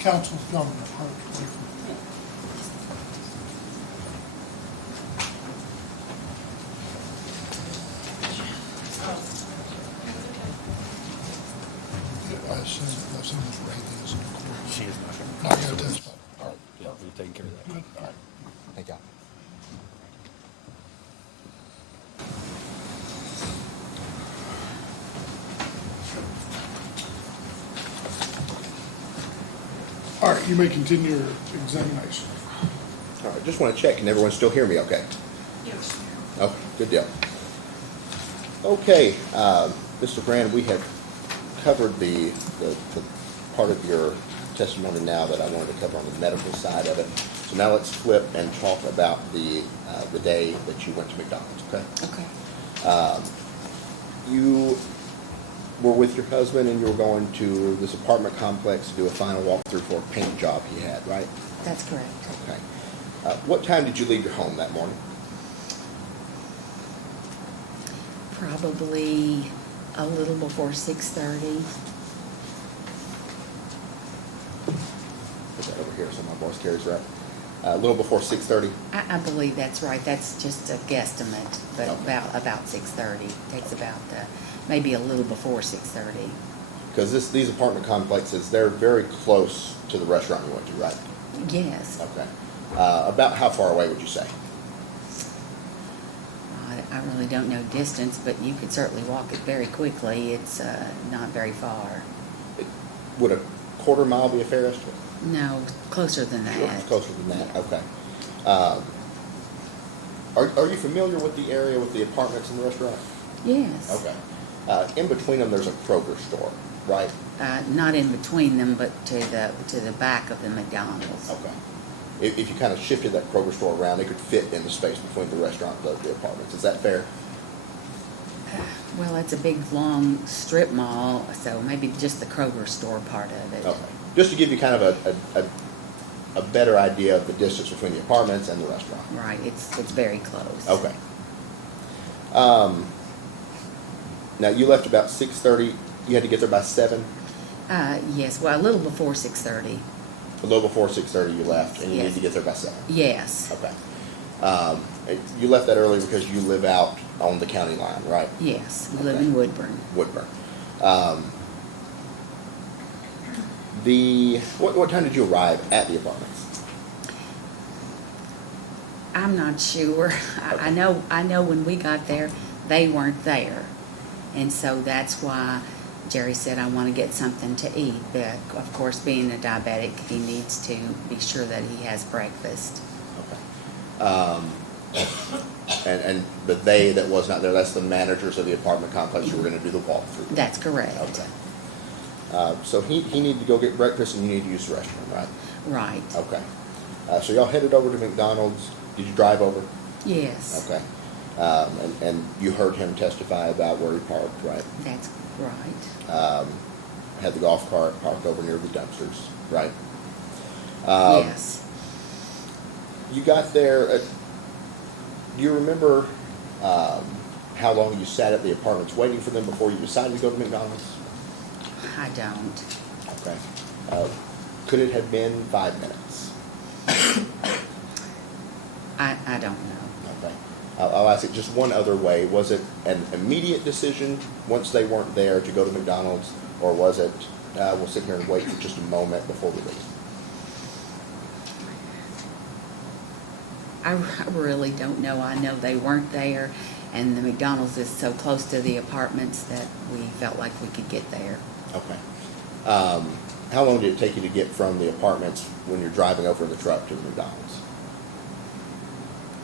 council's government. I assume it's right is in court. She is not. Not yet, that's fine. All right. Yeah, we're taking care of that. Good. All right. Thank y'all. All right, you may continue your examination. All right, just want to check, can everyone still hear me okay? Yes. Oh, good deal. Okay, Mr. Brand, we have covered the part of your testimony now that I wanted to cover on the medical side of it. So now let's flip and talk about the day that you went to McDonald's, okay? Okay. You were with your husband and you were going to this apartment complex to do a final walkthrough for a paint job he had, right? That's correct. Okay. What time did you leave your home that morning? Probably a little before 6:30. Put that over here so my voice carries right. A little before 6:30? I believe that's right. That's just a guesstimate, but Okay. about 6:30. Takes about maybe a little before 6:30. Because these apartment complexes, they're very close to the restaurant you went to, right? Yes. Okay. About how far away would you say? I really don't know distance, but you could certainly walk it very quickly. It's not very far. Would a quarter mile be a fair estimate? No, closer than Sure, that. it's closer than that, okay. Are you familiar with the area with the apartments and the restaurant? Yes. Okay. In between them, there's a Kroger store, right? Not in between them, but to the back of the McDonald's. Okay. If you kind of shifted that Kroger store around, it could fit in the space between the restaurant and the apartments. Is that fair? Well, it's a big, long strip mall, so maybe just the Kroger store part of it. Okay. Just to give you kind of a better idea of the distance between the apartments and the restaurant. Right, it's very close. Okay. Now, you left about 6:30. You had to get there by 7. Yes, well, a little before 6:30. A little before 6:30 you left, and you Yes. needed to get there by 7. Yes, Okay. You left that early because you live out on the county line, right? yes, we live Okay. in Woodburn. Woodburn. What time did you arrive at the apartments? I'm not sure. I know when we got there, they weren't there. And so that's why Jerry said, I want to get something to eat. But of course, being a diabetic, he needs to be sure that he has breakfast. Okay. And the they that was not there, that's the managers of the apartment complex who were going to do the walkthrough. That's correct. Okay. So he needed to go get breakfast and you need to use the restroom, right? Right. Okay. So y'all headed over to McDonald's. Did you drive over? Yes. Okay. And you heard him testify about where he parked, right? That's right. Had the golf cart parked over near the dumpsters, right? Yes. You got there. Do you remember how long you sat at the apartments waiting for them before you decided to go to McDonald's? I don't. Okay. Could it have been 5 minutes? I don't know. Okay. I'll ask it just one other way. Was it an immediate decision once they weren't there to go to McDonald's, or was it, we'll sit here and wait for just a moment before we leave? I really don't know. I know they weren't there, and the McDonald's is so close to the apartments that we felt like we could get there. Okay. How long did it take you to get from the apartments when you're driving over in the truck to the McDonald's?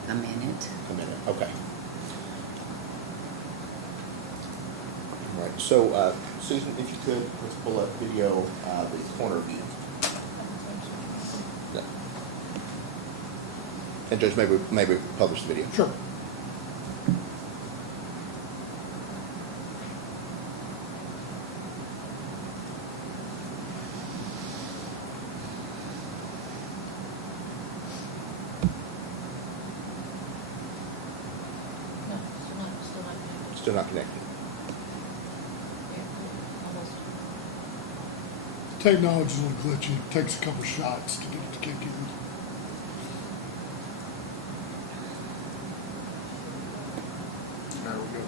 A minute. A minute. Okay. All right. So, Susan, if you could, let's pull up video, the corner view. Yeah. And just maybe publish the video. Sure. Still not connected. Technology's a little glitchy. It takes a couple shots to get it to kick in. There we go.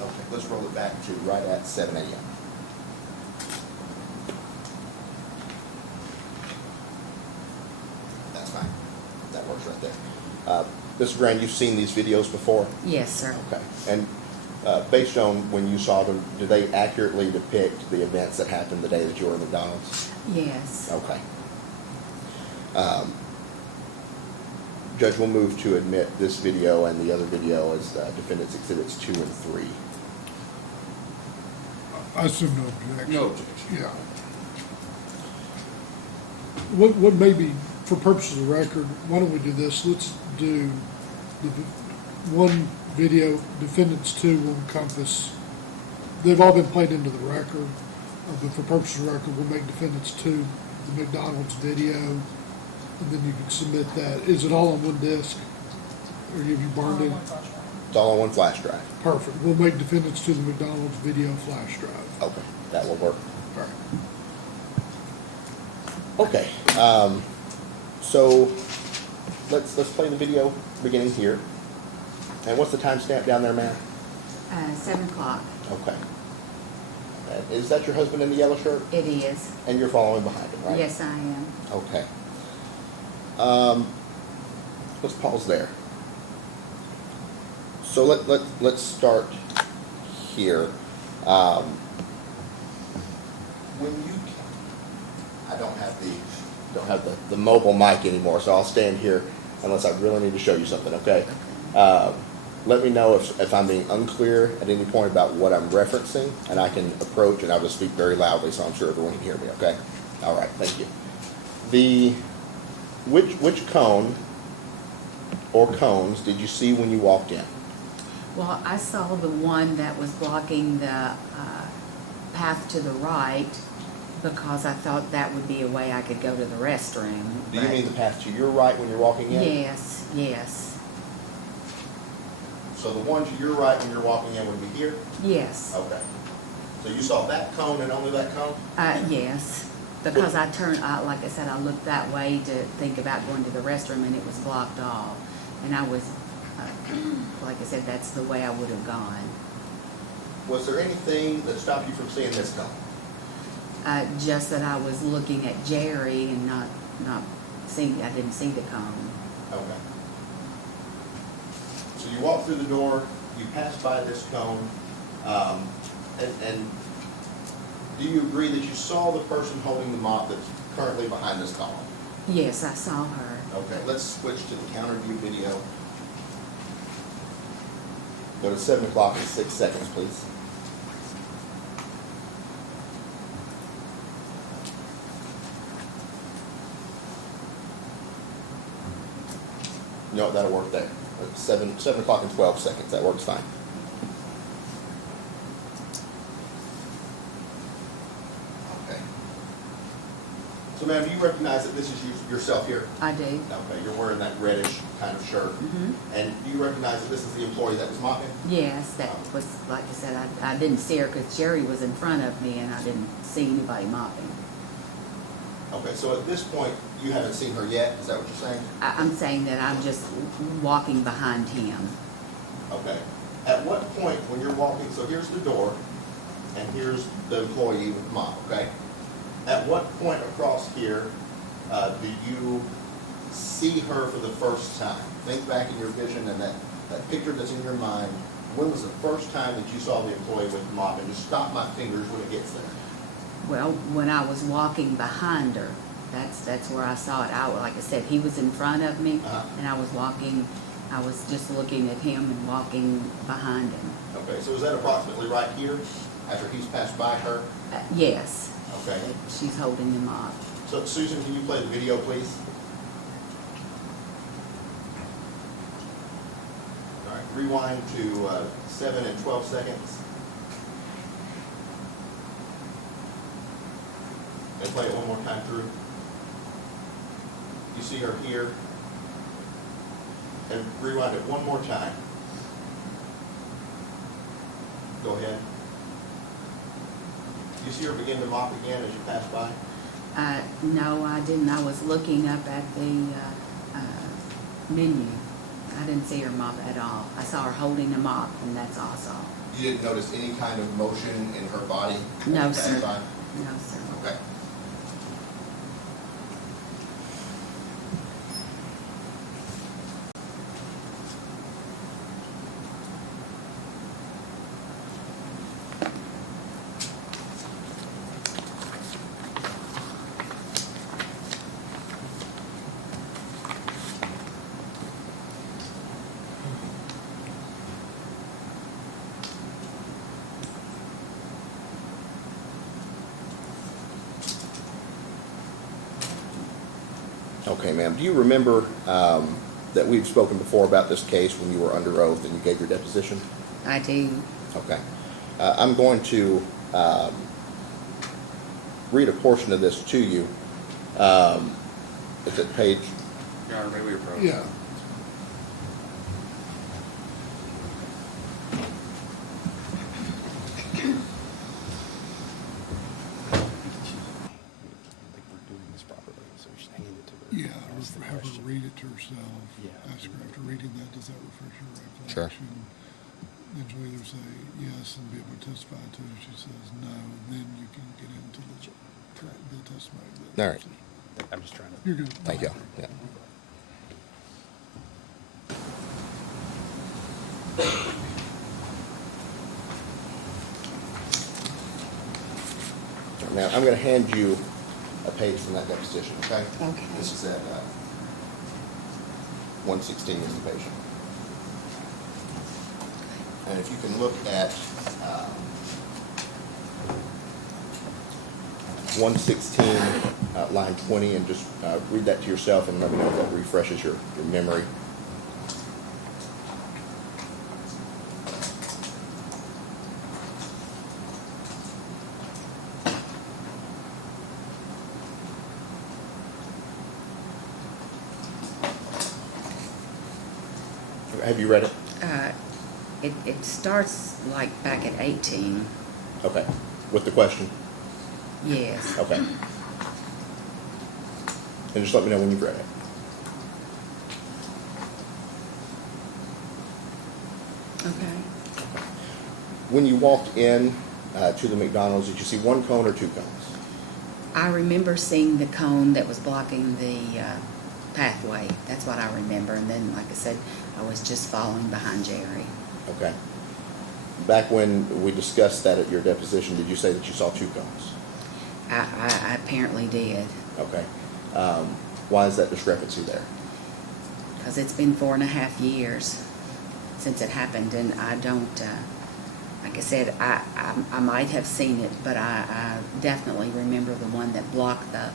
Okay, let's roll it back to right at 7 a.m. That's fine. That works right there. Mr. Grant, you've seen these videos before? Yes, sir. Okay. And based on when you saw them, do they accurately depict the events that happened the day that you were at McDonald's? Yes. Okay. Judge will move to admit this video and the other video as defendants exhibits 2 and 3. I assume no objection. No objection. Yeah. What maybe, for purposes of the record, why don't we do this? Let's do the one video, defendants 2 will encompass, they've all been played into the record, but for purposes of the record, we'll make defendants 2 the McDonald's video, and then you can submit that. Is it all on one disc? Or have you burned it? It's all on one flash drive. Perfect. We'll make defendants 2 the McDonald's video flash drive. Okay, that will work. All right. Okay, so let's play the video beginning here. And what's the timestamp down there, ma'am? 7 o'clock. Okay. And is that your husband in the yellow shirt? It is. And you're following behind him, right? Yes, I am. Okay. Let's pause there. So let's start here. When you, I don't have the mobile mic anymore, so I'll stand here unless I really need to show you something. Okay. Let me know if I'm being unclear at any point about what I'm referencing, and I can approach, and I'll just speak very loudly so I'm sure everyone can hear me. Okay. All right. Thank you. Which cone or cones did you see when you walked in? Well, I saw the one that was blocking the path to the right because I thought that would be a way I could go to the restroom. Do you mean the path to your right when you're walking in? Yes, yes, So the one to your right when you're walking in would be here? yes. Okay. So you saw that cone and only that cone? Yes, because I turned, like I said, I looked that way to think about going to the restroom and it was blocked off. And I was, like I said, that's the way I would have gone. Was there anything that stopped you from seeing this cone? Just that I was looking at Jerry and not seeing, I didn't see the cone. Okay. So you walked through the door, you passed by this cone, and do you agree that you saw the person holding the mop that's currently behind this column? Yes, I saw her. Okay, let's switch to the counter view video. Go to 7 o'clock and 6 seconds, please. No, that'll work there. 7 o'clock and 12 seconds. That works fine. Okay. So, ma'am, do you recognize that this is yourself here? I do. Okay, you're wearing that reddish kind of shirt. Mm-hmm. And do you recognize that this is the employee that was mopping? Yes, that was, like I said, I didn't see her because Jerry was in front of me and I didn't see anybody mopping. Okay, so at this point, you haven't seen her yet? Is that what you're saying? I'm saying that I'm just walking behind him. Okay. At what point when you're walking, so here's the door, and here's the employee with the mop, okay? At what point across here do you see her for the first time? Think back in your vision and that picture that's in your mind. When was the first time that you saw the employee with the mop? And just stop my fingers when it gets there. Well, when I was walking behind her, that's where I saw it. Like I said, he was in front of me, and I was walking. I was just looking at him and walking behind him. Okay, so is that approximately right here, after he's passed by her? Yes. Okay. She's holding him up. So Susan, can you play the video, please? All right, rewind to 7 and 12 seconds. And play it one more time through. You see her here. And rewind it one more time. Go ahead. you see her begin to mop again as you pass by? No, I didn't. I was looking up at the menu. I didn't see her mop at all. I saw her holding a mop, and that's all I saw. You didn't notice any kind of motion in her body? as No, you passed sir. by? No, sir. Okay. Okay, ma'am. Do you remember that we've spoken before about this case when you were under oath and you gave your deposition? I do. Okay. I'm going to read a portion of this to you. It's at page, Your Honor, may we approach? Yeah. I think we're doing this properly, so we should hand it to her. Yeah, Ask the have her question. read it to herself. Yeah. Ask her after reading that, does that refresh your Sure. recollection? Then she'll either say yes and be able to testify to it. If she says no, then you can get into the testimony. All right. I'm just trying to. You're good. thank you. Yeah. Now, I'm going to hand you a page from that deposition, okay? Okay. This is at 116 is the patient. And if you can look at 116, line 20, and just read that to yourself and let me know if that refreshes your memory. Have you read it? It starts like back at 18. Okay. With the question? Yes. Okay. And just let me know when you've read it. Okay. When you walked in to the McDonald's, did you see one cone or two cones? I remember seeing the cone that was blocking the pathway. That's what I remember. And then, like I said, I was just following behind Jerry. Okay. Back when we discussed that at your deposition, did you say that you saw two cones? I apparently did, Okay. Why is that discrepancy there? because it's been 4.5 years since it happened, and I don't, like I said, I might have seen it, but I definitely remember the one that blocked the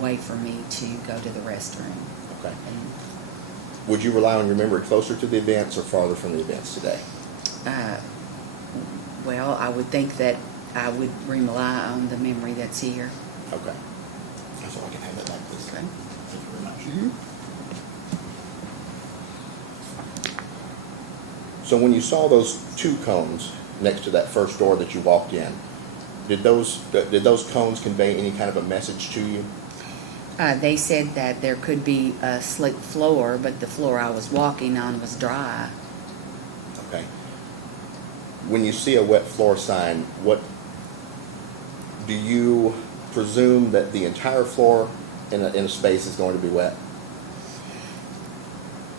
way for me to go to the restroom. Okay. And, Would you rely on your memory closer to the events or farther from the events today? well, I would think that I would rely on the memory that's here. Okay. That's all I can have that back, please. Okay. Thank you very much. So when you saw those two cones next to that first door that you walked in, did those cones convey any kind of a message to you? They said that there could be a slick floor, but the floor I was walking on was dry. Okay. When you see a wet floor sign, what do you presume that the entire floor in a space is going to be wet?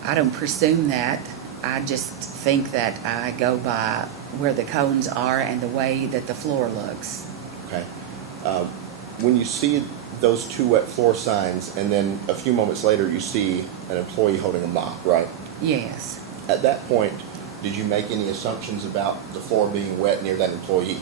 I don't presume that. I just think that I go by where the cones are and the way that the floor looks. Okay. When you see those two wet floor signs and then a few moments later you see an employee holding a mop, right? Yes. At that point, did you make any assumptions about the floor being wet near that employee?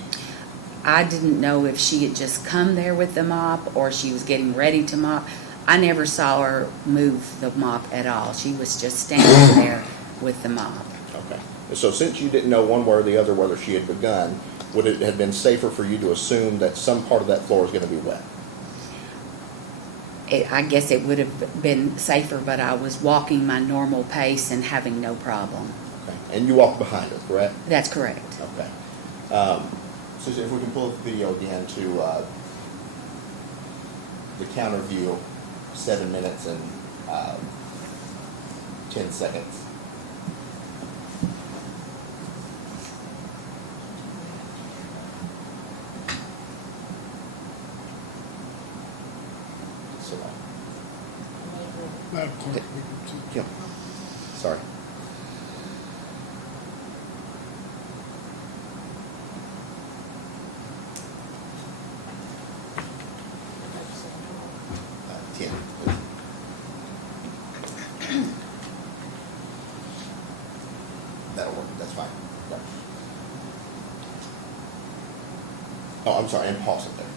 I didn't know if she had just come there with the mop or she was getting ready to mop. I never saw her move the mop at all. She was just standing there with the mop. Okay. So since you didn't know one way or the other whether she had begun, would it have been safer for you to assume that some part of that floor is going to be wet? I guess it would have been safer, but I was walking my normal pace and having no problem. Okay. And you walked behind her, correct? That's correct. Okay. So if we can pull the video again to the counter view, 7 minutes and 10 seconds. So, Madam Clerk, we can see. Kim, sorry. Ten. That'll work, that's fine. Okay. Oh, I'm sorry, and pause it there.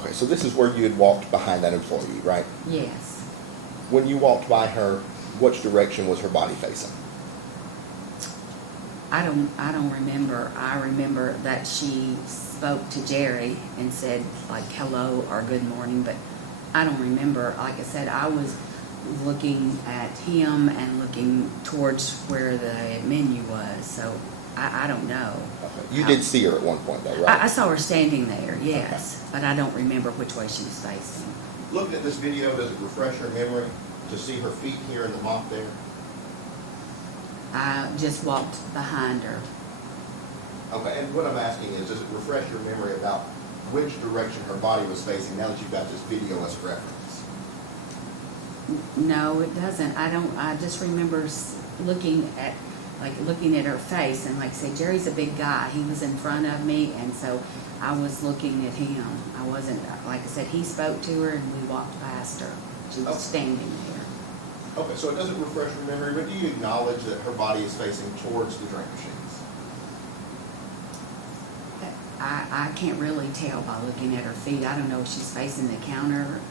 Okay, so this is where you had walked behind that employee, right? Yes. When you walked by her, which direction was her body facing? I don't remember. I remember that she spoke to Jerry and said like hello or good morning, but I don't remember. Like I said, I was looking at him and looking towards where the menu was, so I don't know. Okay. You did see her at one point though, right? I saw her standing there, yes, but I don't remember which way she was facing. Looking at this video, does it refresh your memory to see her feet here in the mop there? I just walked behind her. Okay, and what I'm asking is, does it refresh your memory about which direction her body was facing now that you've got this video as a reference? No, it doesn't. I just remember looking at her face, and like I said, Jerry's a big guy. He was in front of me, and so I was looking at him. I wasn't, like I said, he spoke to her and we walked past her. She was standing there. Okay, so it doesn't refresh your memory, but do you acknowledge that her body is facing towards the drink machines? I can't really tell by looking at her feet. I don't know if she's facing the counter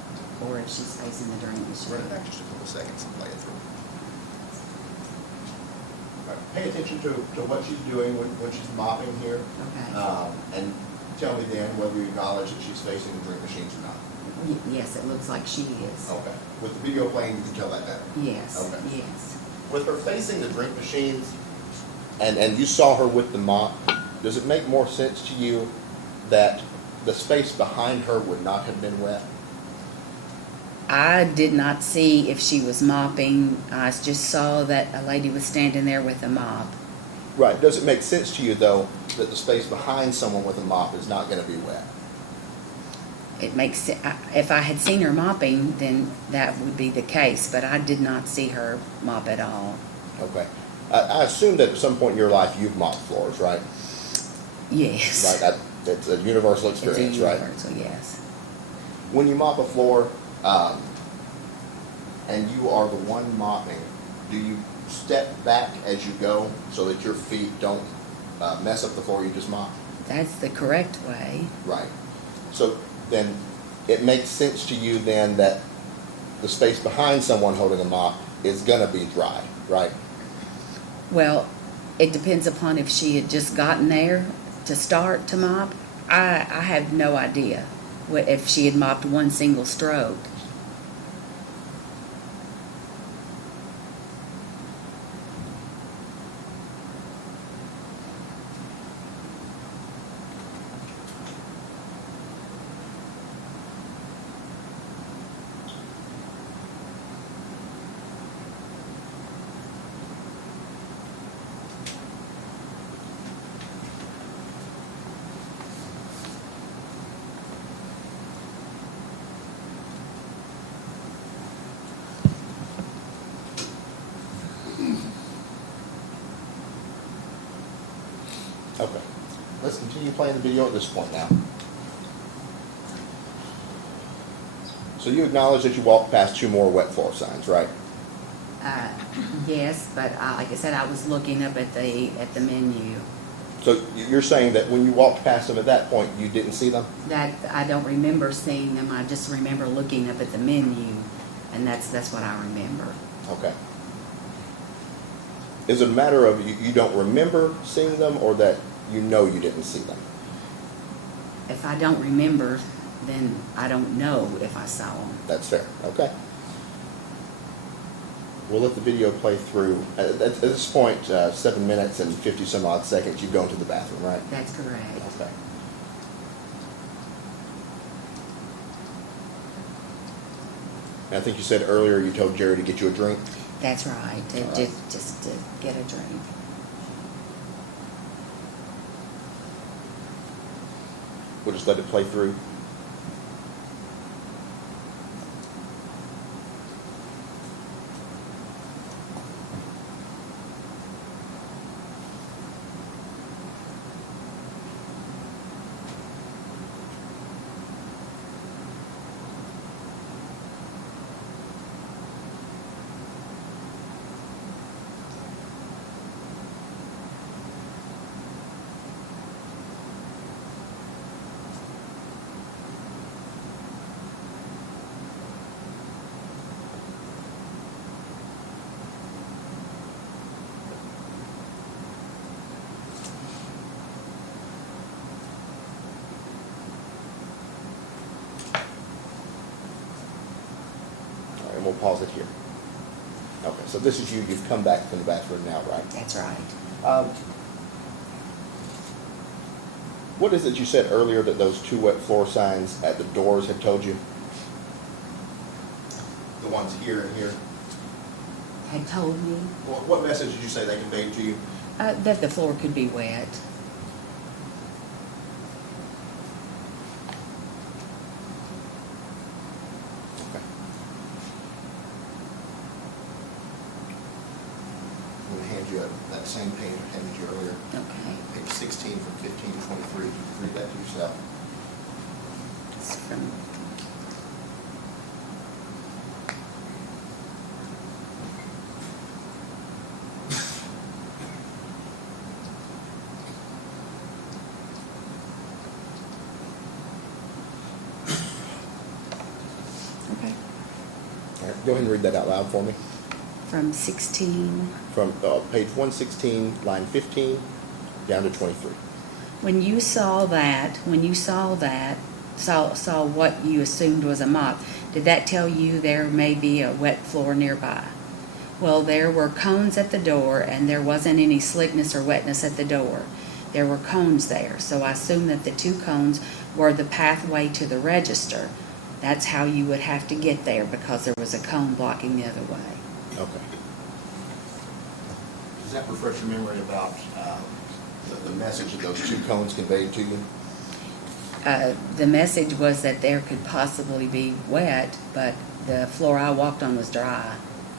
or if she's facing the drink machine. Run it back just a couple seconds and play it through. All right, pay attention to what she's doing when she's mopping here. Okay. And tell me then whether you acknowledge that she's facing the drink machines or not. Yes, it looks like she is. Okay. With the video playing, you can tell that better. Yes, Okay. yes. With her facing the drink machines, and you saw her with the mop, does it make more sense to you that the space behind her would not have been wet? I did not see if she was mopping. I just saw that a lady was standing there with a mop. Right. Does it make sense to you, though, that the space behind someone with a mop is not going to be wet? It makes sense. If I had seen her mopping, then that would be the case, but I did not see her mop at all. Okay. I assume that at some point in your life you've mopped floors, right? Yes. Right. It's a universal It's a experience, right? universal, yes. When you mop a floor, and you are the one mopping, do you step back as you go so that your feet don't mess up the floor you just mopped? That's the correct way. Right. So then it makes sense to you then that the space behind someone holding a mop is going to be dry, right? Well, it depends upon if she had just gotten there to start to mop. I have no idea if she had mopped one single stroke. Okay. Let's continue playing the video at this point now. So you acknowledge that you walked past 2 more wet floor signs, right? Yes, but like I said, I was looking up at the menu. So you're saying that when you walked past them at that point, you didn't see them? That I don't remember seeing them. I just remember looking up at the menu, and that's what I remember. Okay. Is it a matter of you don't remember seeing them, or that you know you didn't see them? If I don't remember, then I don't know if I saw them. That's fair. Okay. We'll let the video play through. At this point, 7 minutes and 50 some odd seconds, you go into the bathroom, right? That's correct. Okay. And I think you said earlier you told Jerry to get you a drink. That's right, All right. just to get a drink. We'll just let it play through. All right, and we'll pause it here. Okay, so this is you. You've come back from the bathroom now, right? That's right. What is it you said earlier that those two wet floor signs at the doors had told you? The ones here and here. Had told me What message did you say they conveyed to you? that the floor could be wet. Okay. I'm going to hand you that same page I handed you earlier. Okay. Page 16 from 15 to 23. You can read that to yourself. It's from, okay, All right, go ahead and read that out loud for me. from 16. From page 116, line 15, down to 23. When you saw what you assumed was a mop, did that tell you there may be a wet floor nearby? Well, there were cones at the door, and there wasn't any slickness or wetness at the door. There were cones there, so I assume that the two cones were the pathway to the register. That's how you would have to get there, because there was a cone blocking the other way. Okay. Does that refresh your memory about the message that those two cones conveyed to you? The message was that there could possibly be wet, but the floor I walked on was dry.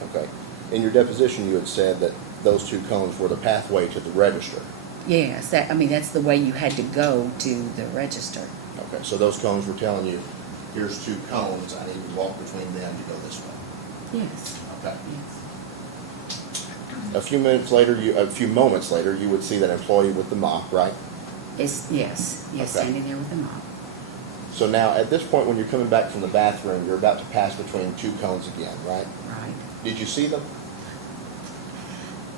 Okay. In your deposition, you had said that those two cones were the pathway to the register. Yes, that's the way you had to go to the register. Okay, so those cones were telling you, here's two cones, I need to walk between them to go this way. Yes. Okay. Yes. A few moments later, you would see that employee with the mop, right? Yes, Okay. standing there with the mop. So now, at this point, when you're coming back from the bathroom, you're about to pass between two cones again, right? Right. Did you see them?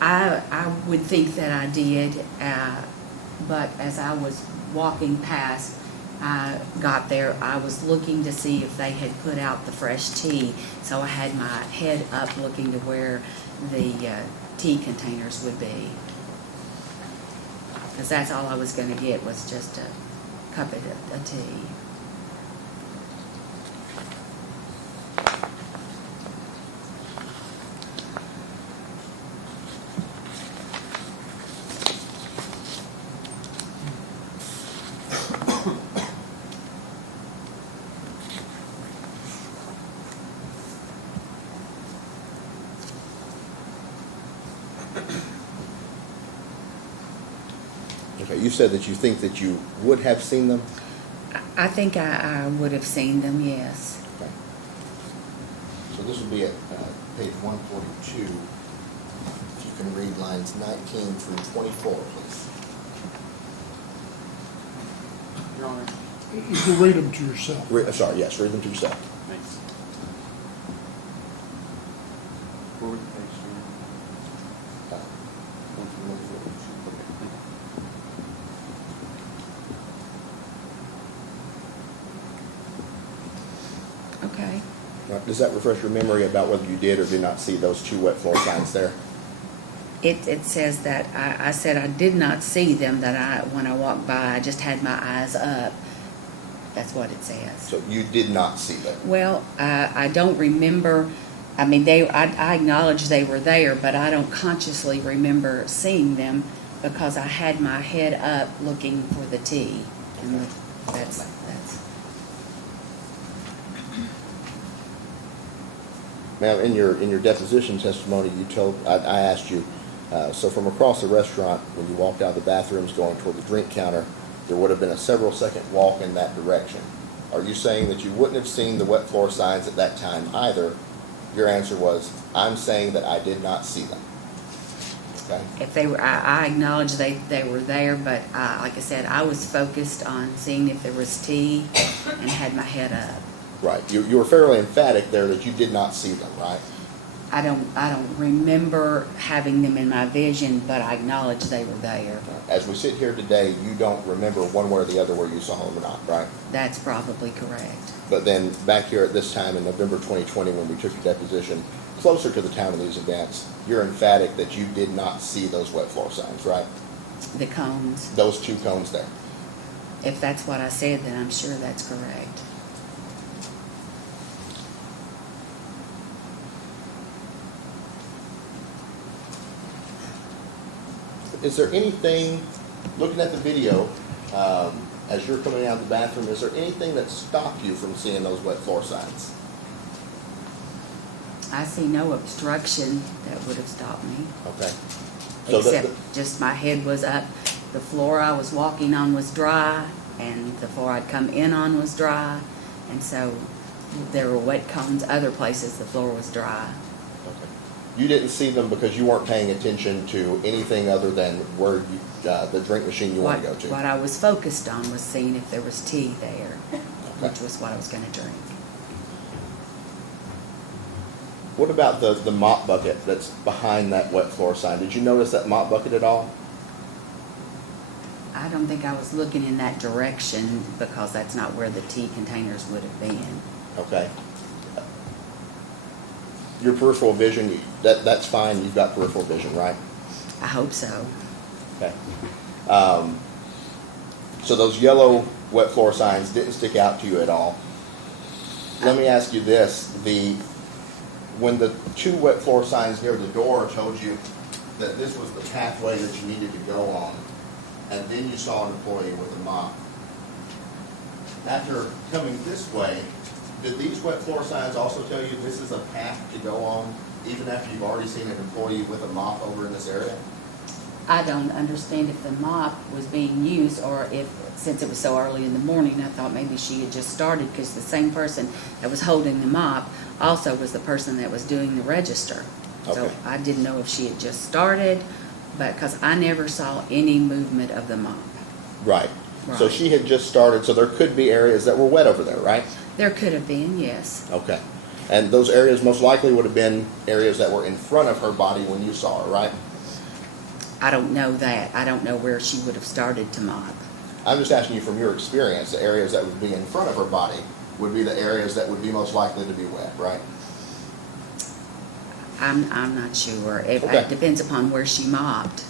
I would think that I did, but as I was walking past, I got there, I was looking to see if they had put out the fresh tea, so I had my head up looking to where the tea containers would be. Because that's all I was going to get, was just a cup of tea. Okay, you said that you think that you would have seen them? I think I would have seen them, yes. Okay. So this would be at page 142. If you can read lines 19 through 24, please. Your Honor. You can read them to yourself. Sorry, yes, read them to yourself. Thanks. Where would the page turn? Uh, 142. Okay. Right. Does that refresh your memory about whether you did or did not see those 2 wet floor signs there? It says that, I said I did not see them, when I walked by, I just had my eyes up. That's what it says. So you did not see them? Well, I don't remember, I mean, I acknowledge they were there, but I don't consciously remember seeing them because I had my head up looking for the T. And that's. Ma'am, in your deposition testimony, you told, I asked you, so from across the restaurant, when you walked out of the bathrooms going toward the drink counter, there would have been a several second walk in that direction. Are you saying that you wouldn't have seen the wet floor signs at that time either? Your answer was, I'm saying that I did not see them. Okay? If they were, I acknowledge they were there, but like I said, I was focused on seeing if there was tea and had my head up. Right. You were fairly emphatic there that you did not see them, right? I don't remember having them in my vision, but I acknowledge they were there. As we sit here today, you don't remember one way or the other where you saw them or not, right? That's probably correct. But then back here at this time in November 2020, when we took your deposition, closer to the time of these events, you're emphatic that you did not see those wet floor signs, right? The cones. Those 2 cones there. If that's what I said, then I'm sure that's correct. Is there anything, looking at the video, as you're coming out of the bathroom, is there anything that stopped you from seeing those wet floor signs? I see no obstruction that would have stopped me. Okay. So Except just my head was up. The floor I was walking on was dry, and the floor I'd come in on was dry. And so there were wet cones. Other places the floor was dry. Okay. You didn't see them because you weren't paying attention to anything other than where you, the drink machine you want to go to? What I was focused on was seeing if there was tea there, Okay. which was what I was going to drink. What about the mop bucket that's behind that wet floor sign? Did you notice that mop bucket at all? I don't think I was looking in that direction because that's not where the tea containers would have been. Okay. Your peripheral vision, that's fine. You've got peripheral vision, right? I hope so. Okay. So those yellow wet floor signs didn't stick out to you at all. Let me ask you this. When the 2 wet floor signs near the door told you that this was the pathway that you needed to go on, and then you saw an employee with a mop, after coming this way, did these wet floor signs also tell you this is a path to go on, even after you've already seen an employee with a mop over in this area? I don't understand if the mop was being used or if, since it was so early in the morning, I thought maybe she had just started because the same person that was holding the mop also was the person that was doing the register. So Okay. I didn't know if she had just started, but because I never saw any movement of the mop. Right. So Right. she had just started, so there could be areas that were wet over there, right? There could have been, yes. Okay. And those areas most likely would have been areas that were in front of her body when you saw her, right? I don't know that. I don't know where she would have started to mop. I'm just asking you from your experience, the areas that would be in front of her body would be the areas that would be most likely to be wet, right? I'm not sure. It Okay. depends upon where she mopped.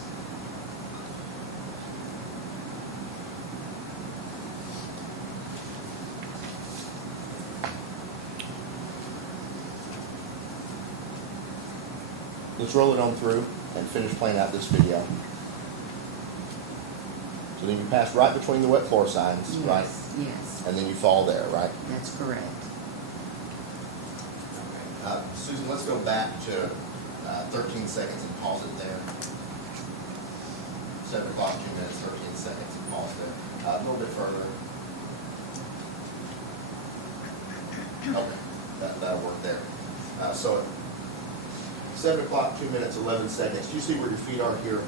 Let's roll it on through and finish playing out this video. So then you pass right between the wet floor signs, right? Yes, And then you fall there, right? that's correct. Susan, let's go back to 13 seconds and pause it there. 7 o'clock, 2 minutes, 13 seconds and pause there. A little bit further. Okay, that'll work there. So at 7 o'clock, 2 minutes, 11 seconds. Do you see where your feet are here?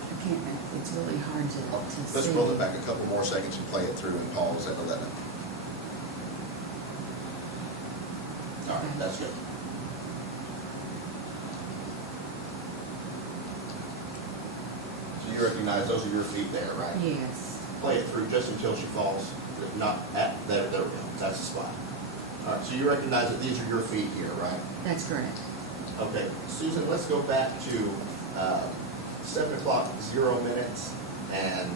I can't, it's really hard to see. Let's roll it back a couple more seconds and play it through and pause at 11. All right, that's good. So you recognize those are your feet there, right? Yes. Play it through just until she falls. Not at, there we go. That's the spot. All right, so you recognize that these are your feet here, right? That's correct. Okay, Susan, let's go back to 7 o'clock, 0 minutes, and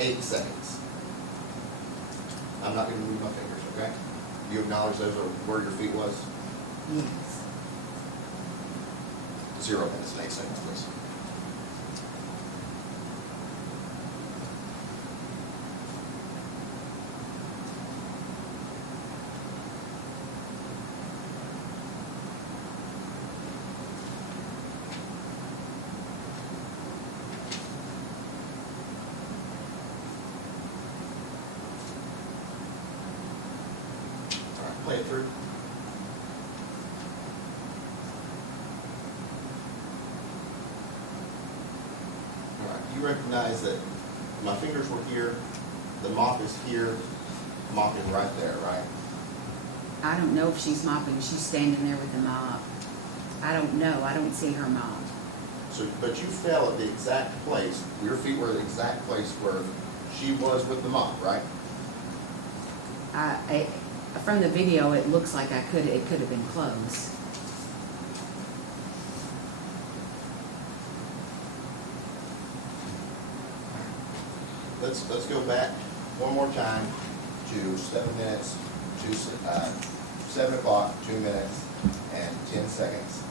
8 seconds. I'm not going to move my fingers, okay? You acknowledge those are where your feet was? Yes. 0 minutes and 8 seconds, please. All right, play it through. All right, you recognize that my fingers were here, the mop is here, mopping right there, right? I don't know if she's mopping. She's standing there with the mop. I don't know. I don't see her mop. So, but you fell at the exact place, your feet were the exact place where she was with the mop, right? From the video, it looks like it could have been close. Let's go back one more time to 7 minutes, 7 o'clock, 2 minutes, and 10 seconds.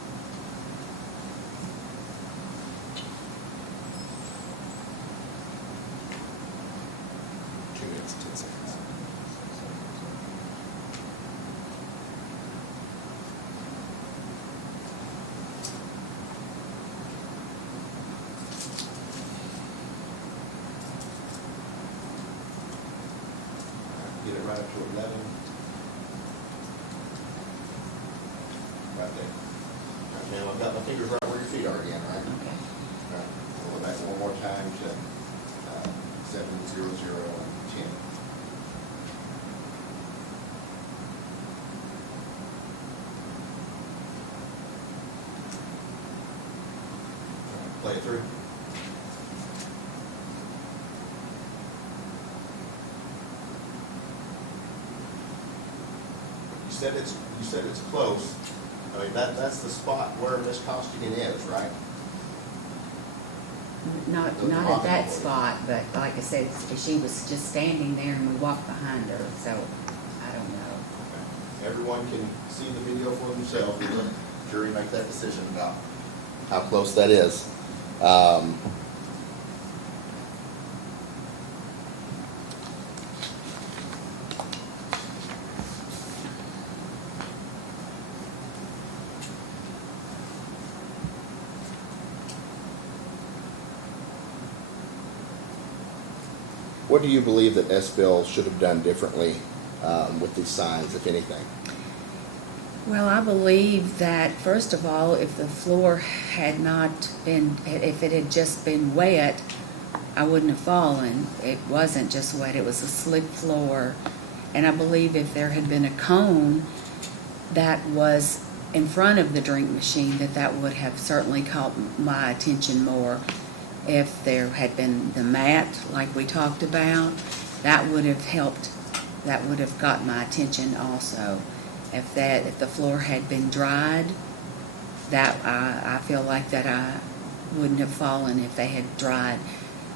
Get it right up to 11. Right there. Right now, I've got my fingers right where your feet are again, right? Okay. All right. We'll go back one more time to 7, 0, 0, and 10. All right, play it through. You said it's close. I mean, that's the spot where Miss Costigan is, right? Not at that spot, but like I said, she was just standing there and we walked behind her, so I don't know. Okay. Everyone can see the video for themselves, and let the jury make that decision about how close that is. What do you believe that S-Bill should have done differently with these signs, if anything? Well, I believe that, first of all, if the floor had not been, if it had just been wet, I wouldn't have fallen. It wasn't just wet, it was a slick floor. And I believe if there had been a cone that was in front of the drink machine, that would have certainly caught my attention more. If there had been the mat, like we talked about, that would have helped, that would have got my attention also. If the floor had been dried, that I feel like that I wouldn't have fallen if they had dried.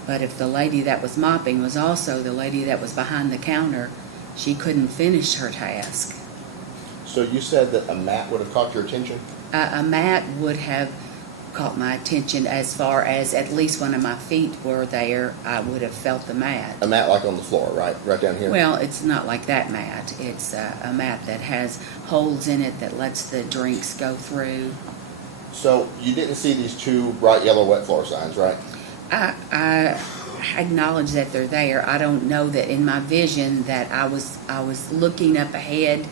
But if the lady that was mopping was also the lady that was behind the counter, she couldn't finish her task. So you said that a mat would have caught your attention? A mat would have caught my attention as far as at least one of my feet were there, I would have felt the mat. A mat like on the floor, right? Right down here? Well, it's not like that mat. It's a mat that has holes in it that lets the drinks go through. So you didn't see these two bright yellow wet floor signs, right? I acknowledge that they're there. I don't know that in my vision that I was looking up ahead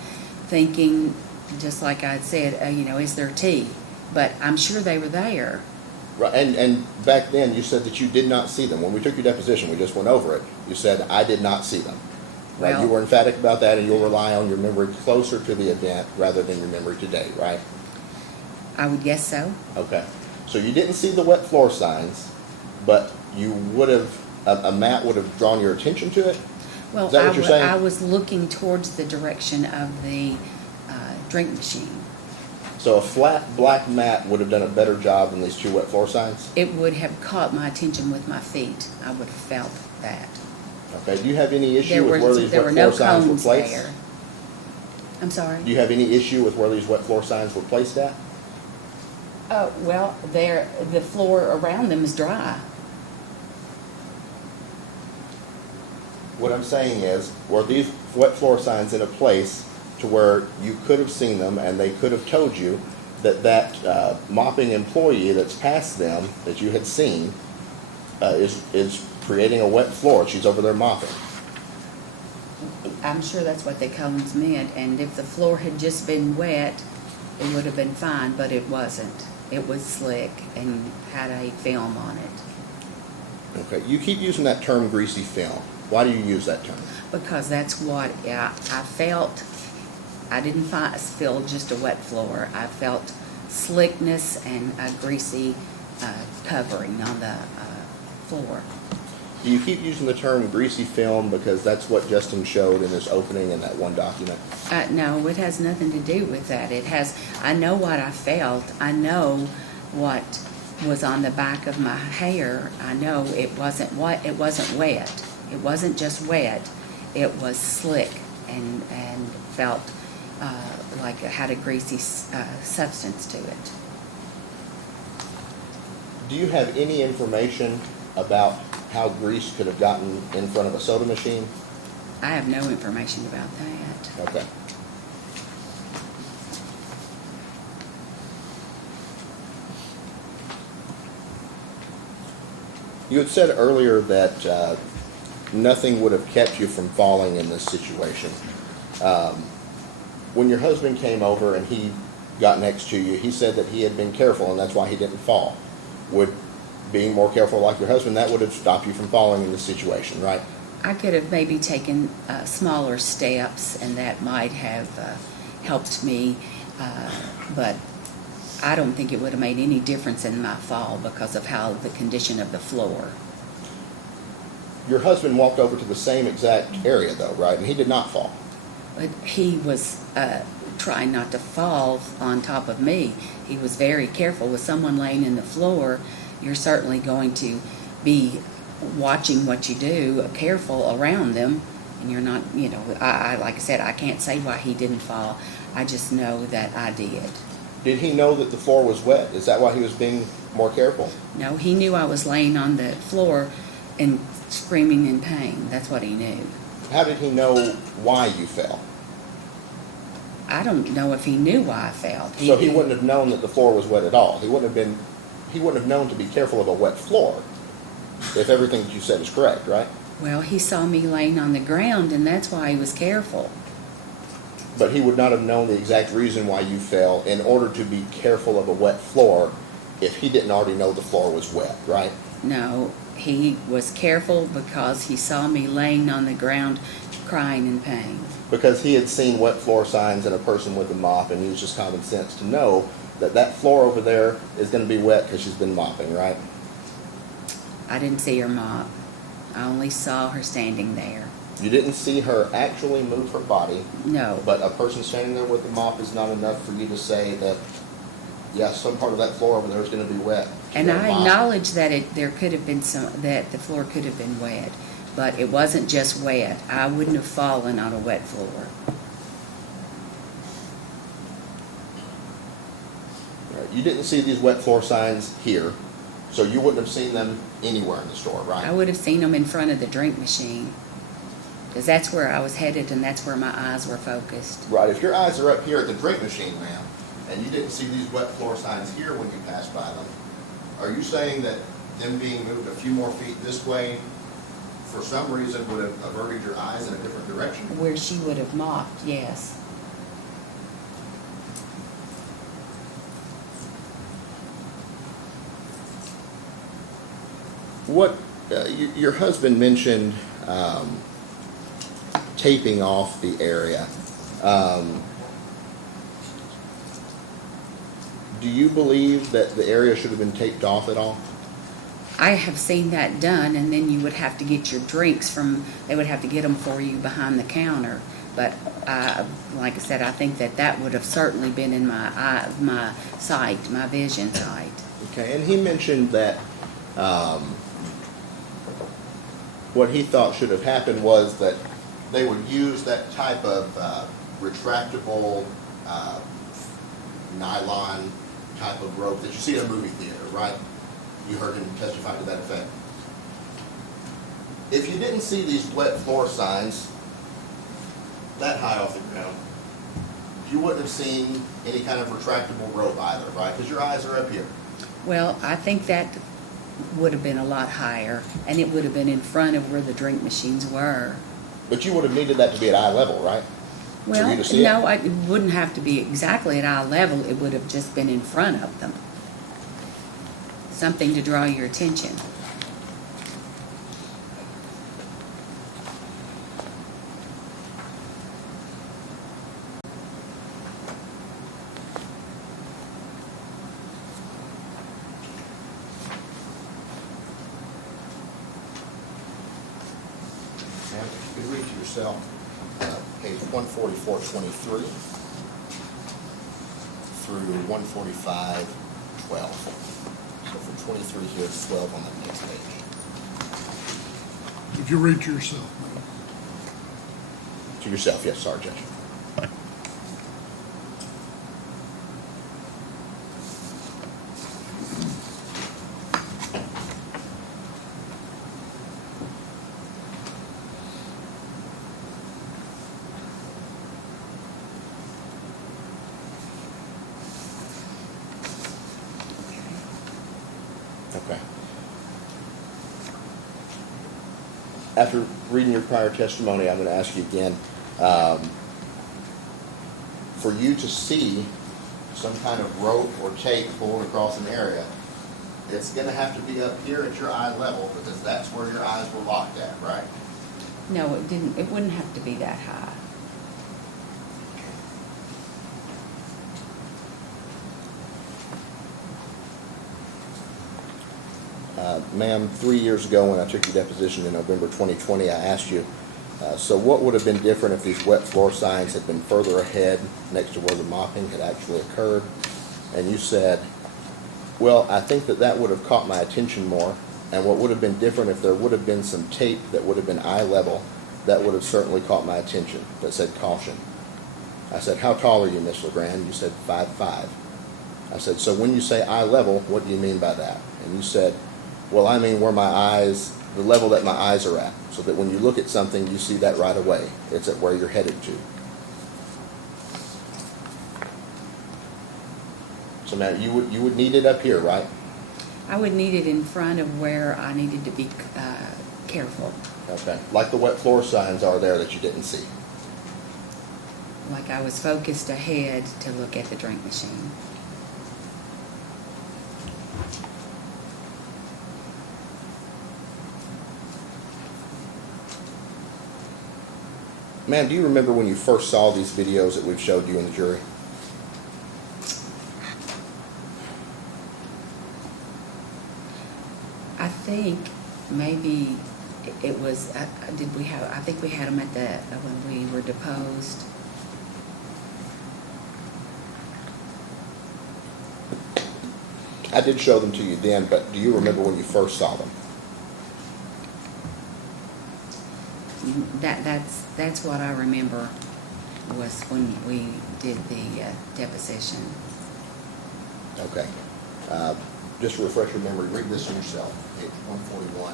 thinking, just like I said, is there tea? But I'm sure they were there. Right, and back then you said that you did not see them. When we took your deposition, we just went over it. You said, I did not see them. Right? Well, you were emphatic about that, and you'll rely on your memory closer to the event rather than your memory today, right? I would guess so. Okay. So you didn't see the wet floor signs, but you would have, a mat would have drawn your attention to it? Well, Is that what you're saying? I was looking towards the direction of the drink machine. So a flat black mat would have done a better job than these two wet floor signs? It would have caught my attention with my feet. I would have felt that. Okay, do you have any There issue with were, where these there wet were no floor signs were cones placed? there. I'm sorry? Do you have any issue with where these wet floor signs were placed at? Well, the floor around them is dry. What I'm saying is, were these wet floor signs in a place to where you could have seen them and they could have told you that mopping employee that's passed them, that you had seen, is creating a wet floor, she's over there mopping? I'm sure that's what the cones meant, and if the floor had just been wet, it would have been fine, but it wasn't. It was slick and had a film on it. Okay, you keep using that term greasy film. Why do you use that term? Because that's what I felt. I didn't feel just a wet floor. I felt slickness and a greasy covering on the floor. Do you keep using the term greasy film because that's what Justin showed in his opening in that one document? No, it has nothing to do with that. I know what I felt. I know what was on the back of my hair. I know it wasn't wet. It wasn't just wet. It was slick and felt like it had a greasy substance to it. Do you have any information about how grease could have gotten in front of a soda machine? I have no information about that. Okay. You had said earlier that nothing would have kept you from falling in this situation. When your husband came over and he got next to you, he said that he had been careful and that's why he didn't fall. Would being more careful like your husband, that would have stopped you from falling in this situation, right? I could have maybe taken smaller steps, and that might have helped me, but I don't think it would have made any difference in my fall because of how the condition of the floor. Your husband walked over to the same exact area though, right? And he did not fall. But he was trying not to fall on top of me. He was very careful. With someone laying in the floor, you're certainly going to be watching what you do, careful around them, and you're not, I like I said, I can't say why he didn't fall. I just know that I did. Did he know that the floor was wet? Is that why he was being more careful? No, he knew I was laying on the floor and screaming in pain. That's what he knew. How did he know why you fell? I don't know if he knew why I fell. So he wouldn't have known that the floor was wet at all. He wouldn't have known to be careful of a wet floor if everything that you said is correct, right? Well, he saw me laying on the ground, and that's why he was careful. But he would not have known the exact reason why you fell in order to be careful of a wet floor if he didn't already know the floor was wet, right? No, he was careful because he saw me laying on the ground crying in pain. Because he had seen wet floor signs and a person with a mop and used his common sense to know that that floor over there is going to be wet because she's been mopping, right? I didn't see her mop. I only saw her standing there. You didn't see her actually move her body, No. but a person standing there with a mop is not enough for you to say that, yeah, some part of that floor over there is going to be wet. She's And got a I mop. acknowledge that there could have been that the floor could have been wet, but it wasn't just wet. I wouldn't have fallen on a wet floor. Right. You didn't see these wet floor signs here, so you wouldn't have seen them anywhere in the store, right? I would have seen them in front of the drink machine, because that's where I was headed and that's where my eyes were focused. Right, if your eyes are up here at the drink machine, ma'am, and you didn't see these wet floor signs here when you passed by them, are you saying that them being moved a few more feet this way, for some reason, would have averted your eyes in a different direction? Where she would have mopped, yes. What, your husband mentioned taping off the area. Do you believe that the area should have been taped off at all? I have seen that done, and then you would have to get your drinks they would have to get them for you behind the counter. But, like I said, I think that would have certainly been in my sight, my vision sight. Okay, and he mentioned that what he thought should have happened was that they would use that type of retractable nylon type of rope that you see in a movie theater, right? You heard him testify to that effect. If you didn't see these wet floor signs that high off the ground, you wouldn't have seen any kind of retractable rope either, right? Because your eyes are up here. Well, I think that would have been a lot higher, and it would have been in front of where the drink machines were. But you would have needed that to be at eye level, right? For you Well, to see no, it wouldn't have to be exactly at eye level. It would have just been in front of them. Something to draw your attention. Ma'am, if you could read to yourself, page 14423 through 14512. So from 23 here to 12 on the next page. If you read to yourself, ma'am. To yourself, yes, sorry, Judge. Okay. After reading your prior testimony, I'm going to ask you again, for you to see some kind of rope or tape pulled across an area, it's going to have to be up here at your eye level because that's where your eyes were locked at, right? No, it didn't. It wouldn't have to be that high. Ma'am, 3 years ago when I took your deposition in November 2020, I asked you, so what would have been different if these wet floor signs had been further ahead next to where the mopping had actually occurred? And you said, well, I think that would have caught my attention more, and what would have been different if there would have been some tape that would have been eye level, that would have certainly caught my attention, that said caution. I said, how tall are you, Miss Legrand? You said 5'5". I said, so when you say eye level, what do you mean by that? And you said, well, I mean where my eyes, the level that my eyes are at, so that when you look at something, you see that right away. It's at where you're headed to. So now you would need it up here, right? I would need it in front of where I needed to be careful. Okay. Like the wet floor signs are there that you didn't see. Like I was focused ahead to look at the drink machine. Ma'am, do you remember when you first saw these videos that we've showed you in the jury? I think maybe it was, I think we had them at when we were deposed. I did show them to you then, but do you remember when you first saw them? That's what I remember was when we did the deposition. Okay. Just to refresh your memory, read this yourself, page 141,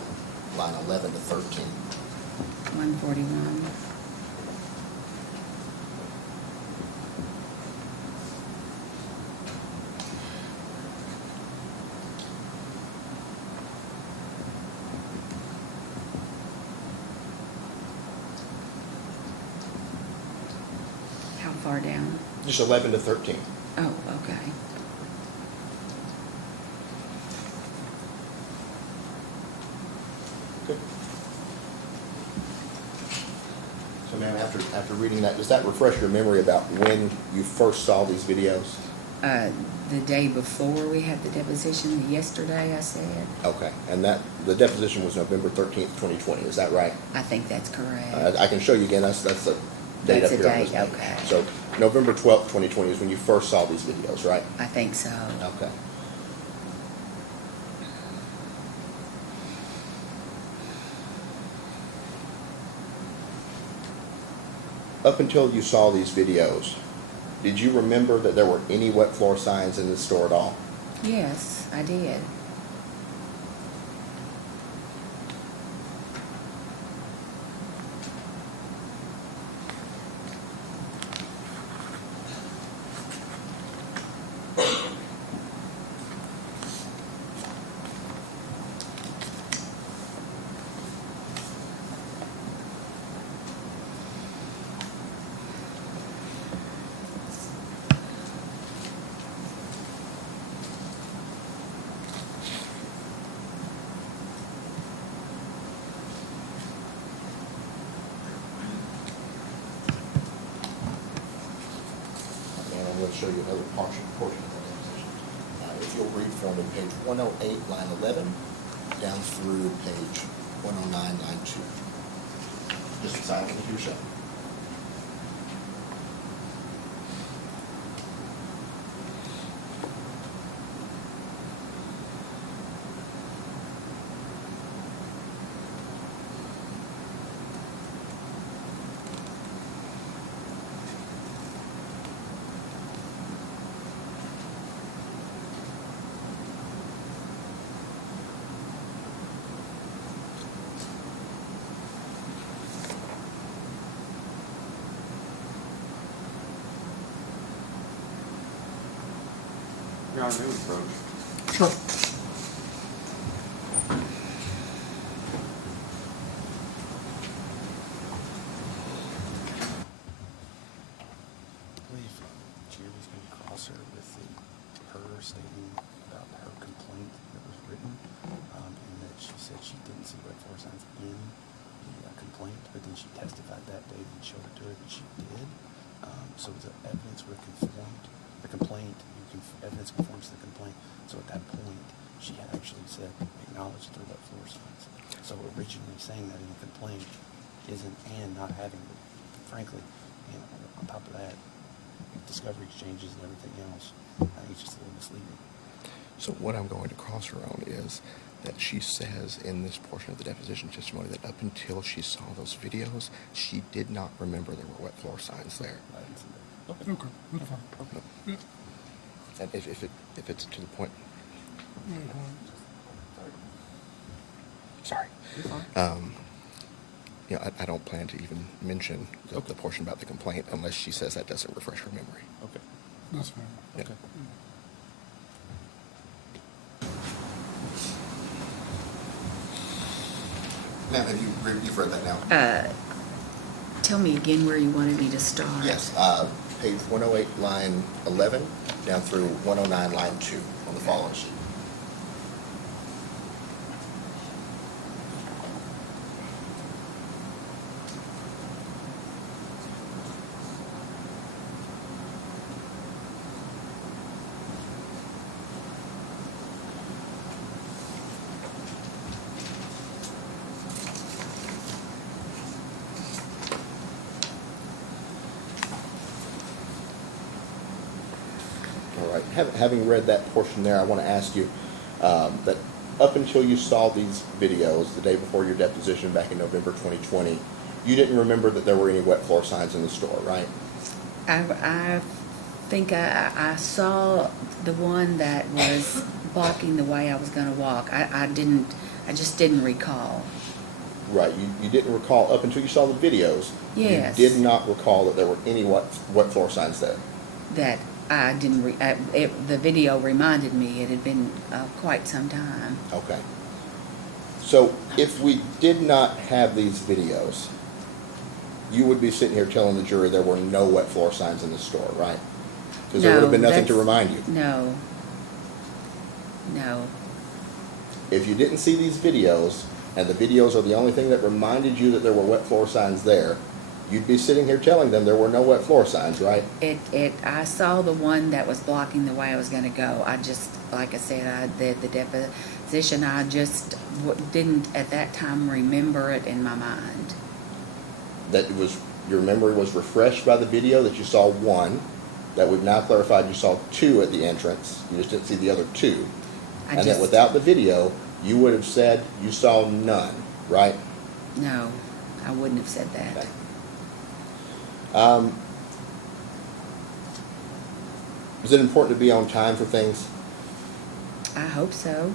line 11 to 13. 141. How far down? Just 11 to 13. Oh, okay. Good. So ma'am, after reading that, does that refresh your memory about when you first saw these videos? The day before we had the deposition, yesterday, I said. Okay, and the deposition was November 13th, 2020, is that right? I think that's correct. I can show you again, that's the date up That's the here on this date, page. okay. So, November 12th, 2020 is when you first saw these videos, right? I think so. Okay. Up until you saw these videos, did you remember that there were any wet floor signs in the store at all? Yes, I did. And I'm going to show you another portion of that deposition. If you'll read for me page 108, line 11, down through page 109, line 2. Just beside the computer shut. Your Honor, may we approach? Sure. I believe Jerry's going to cross her with her stating about her complaint that was written, and that she said she didn't see wet floor signs in the complaint, but then she testified that day and showed it to her that she did. So the evidence would conform the complaint, evidence conforms to the complaint. So at that point, she had actually said, acknowledged the wet floor signs. So originally saying that in the complaint isn't, and not having, frankly, and on top of that, discovery exchanges and everything else, I think it's just a little misleading. So what I'm going to cross her on is that she says in this portion of the deposition testimony that up until she saw those videos, she did not remember there were wet floor signs there. I didn't see that. Okay, that's fine. Yeah. And if it's to the point, sorry, You're fine. you know, I don't plan to even mention the portion about the complaint unless she says that doesn't refresh her memory. Okay. That's fine. Yeah. Okay. Now, you've read that now? Tell me again where you wanted me to start. Yes, page 108, line 11, down through 109, line 2 on the following sheet. All right, having read that portion there, I want to ask you that up until you saw these videos the day before your deposition back in November 2020, you didn't remember that there were any wet floor signs in the store, right? I think I saw the one that was blocking the way I was going to walk. I just didn't recall. Right, you didn't recall up until you saw the videos. Yes. You did not recall that there were any wet floor signs there. That I didn't, the video reminded me it had been quite some time. Okay. So if we did not have these videos, you would be sitting here telling the jury there were no wet floor signs in the store, right? Because there would have been nothing to remind you. No. No. If you didn't see these videos, and the videos are the only thing that reminded you that there were wet floor signs there, you'd be sitting here telling them there were no wet floor signs, right? I saw the one that was blocking the way I was gonna go. I just, like I said, I did the deposition, I just didn't at that time remember it in my mind. That it was, your memory was refreshed by the video, that you saw one, that we've now clarified you saw two at the entrance, you just didn't see the other two. I And that just- without the video, you would have said you saw none, right? No, I wouldn't have said that. Okay. Is it important to be on time for things? I hope so.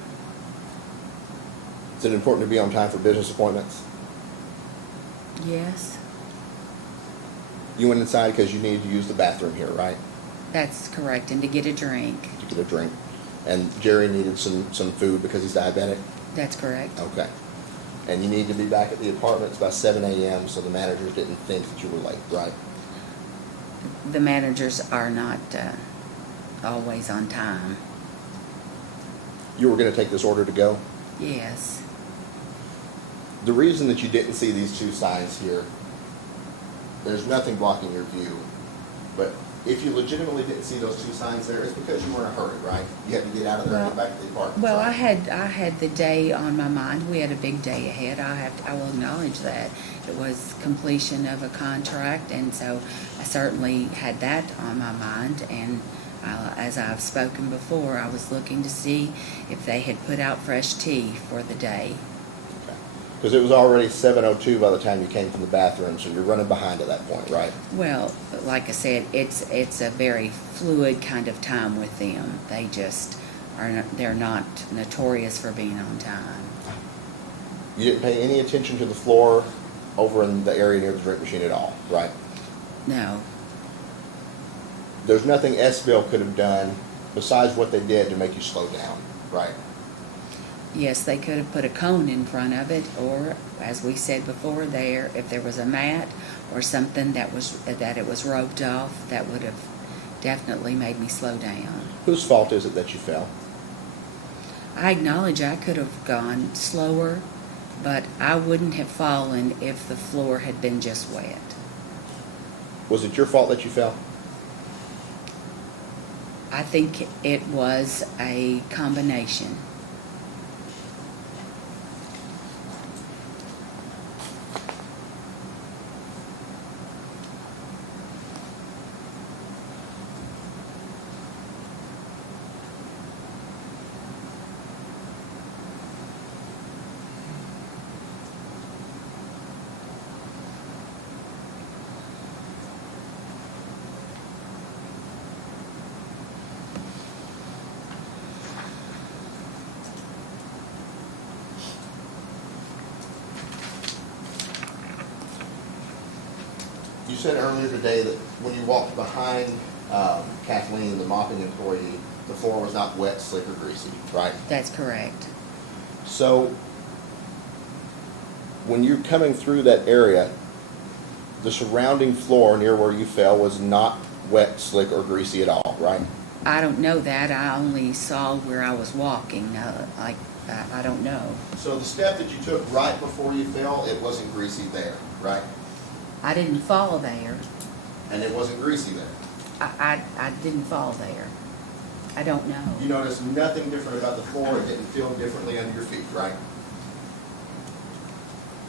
Is it important to be on time for business appointments? Yes, You went inside because you needed to use the bathroom here, right? that's correct, and to get a drink, To get a drink. And Jerry needed some food because he's diabetic? that's correct. Okay. And you need to be back at the apartments by 7 a.m. so the managers didn't think that you were late, right? The managers are not always on time. You were going to take this order to go? Yes, The reason that you didn't see these two signs here, there's nothing blocking your view, but if you legitimately didn't see those two signs there, it's because you were in a hurry, right? You had to get out of there and get back to the apartment. well, right? I had the day on my mind. We had a big day ahead. I will acknowledge that. It was completion of a contract, and so I certainly had that on my mind. And as I've spoken before, I was looking to see if they had put out fresh tea for the day. Because it was already 7:02 by the time you came from the bathroom, so you're running behind at that point, right? Well, like I said, it's a very fluid kind of time with them. They just they're not notorious for being on time. You didn't pay any attention to the floor over in the area near the drink machine at all, right? No, There's nothing S-Bill could have done besides what they did to make you slow down, right? yes, they could have put a cone in front of it, or as we said before, if there was a mat or something that it was roped off, that would have definitely made me slow down. Whose fault is it that you fell? I acknowledge I could have gone slower, but I wouldn't have fallen if the floor had been just wet. Was it your fault that you fell? I think it was a combination. You said earlier today that when you walked behind Kathleen, the mopping employee, the floor was not wet, slick, or greasy, right? That's correct. So when you're coming through that area, the surrounding floor near where you fell was not wet, slick, or greasy at all, right? I don't know that. I only saw where I was walking. I don't know. So the step that you took right before you fell, it wasn't greasy there, right? I didn't fall there. And it wasn't greasy there. I didn't fall there. I don't know. You noticed nothing different about the floor. It didn't feel differently under your feet, right?